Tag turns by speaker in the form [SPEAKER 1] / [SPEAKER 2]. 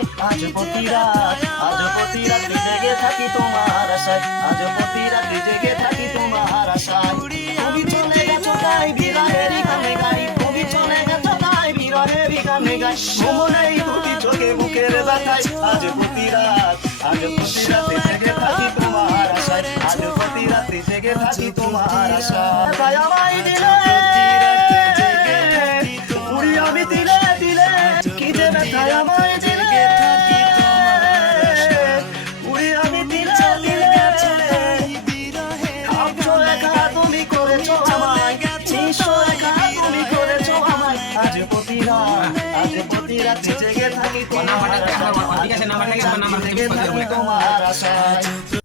[SPEAKER 1] বিনয় আজ প্রতি রাত আজ প্রতি রাতে জেগে থাকি তোমার আশায়। আজ প্রতি রাতে জেগে থাকি তোমার আশায়। তুমি চলে গেছো তাই বিরহেরই গানে গাই তুমি চলে গেছো তাই বিরহেরই গানে গাই ঘুমনেই দুটি চোখে বুকের ব্যথায়। আজ প্রতি রাত আজ প্রতি রাতে জেগে থাকি তোমার আশায়। আজ প্রতি রাতে জেগে থাকি তোমার আশায়। আমায় দিলে উড়ি আমি আজ প্রতি রাত আজ প্রতি রাতে জেগে থাকি তোমার
[SPEAKER 2] নাম্বারটা- ঠিক আছে, নাম্বার থেকে
[SPEAKER 1] জেগে
[SPEAKER 2] কথা
[SPEAKER 1] থাকি। তোমার আশায়